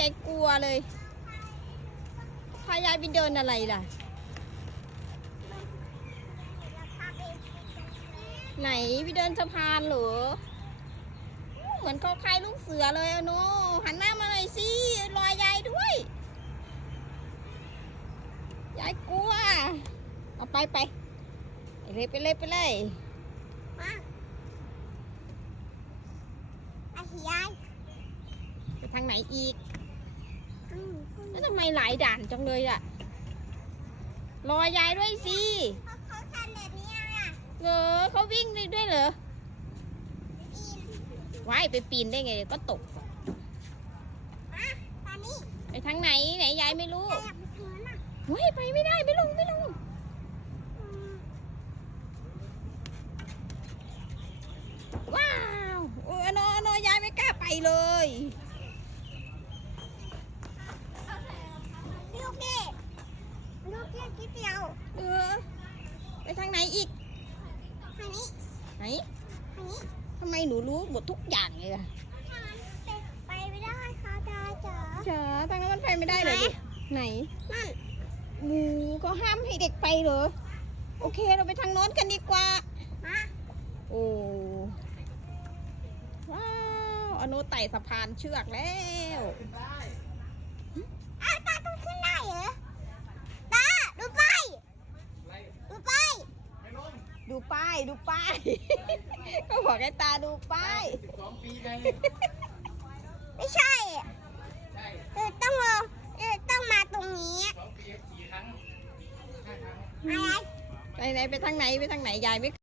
ยายกลัวเลยพายายไปเดินอะไรล่ะ ไหนไปเดินสะพานเหรออู้เหมือนเขาคล้ายลูกเสือเลยอะโนหันหน้ามาหน่อยสิรอยยายด้วยยายกลัวเอาไปไปไปเลยไปเลยไปเลยมาอาหิยายไปทางไหนอีกอืมแล้วทำไมหลายด่านจังเลยอะรอยายด้วยสิเขาเขาทำแบบนี้อะเหรอเขาวิ่งได้ด้วยเหรอปีนว่ายไปปีนได้ไงเดี๋ยวก็ตกอะตอนนี้ไปทางไหนไหนยายไม่รู้ยายอยากไปทางนั้นอะเฮ้ยไปไม่ได้ไม่ลงไม่ลงอืมว้าวโอ้ยอนอนอยายไม่กล้าไปเลย ลูกดิลูกเดียว นิดเดียวเออไปทางไหนอีกทางนี้ไหนทางนี้ทำไมหนูรู้หมดทุกอย่างเลยอะทางนั้นไปไปไม่ได้ค่ะตาจ๋าจ๋าทางนั้นมันไปไม่ได้เลยดิไหนนั่นหมูก็ห้ามให้เด็กไปเหรอโอเคเราไปทางโน้นกันดีกว่า มาโอ้ว้าวอโนไต่สะพานเชือกแล้วอ้าวตาต้องขึ้นได้เหรอตาดูไปดูไป ดู ป้ายดูป้าย ก็บอกให้ตาดูป้ายไม่ใช่เออต้องลงเออต้องมาตรงนี้อะไร ไปไหนไปทางไหนไปทางไหนยายไม่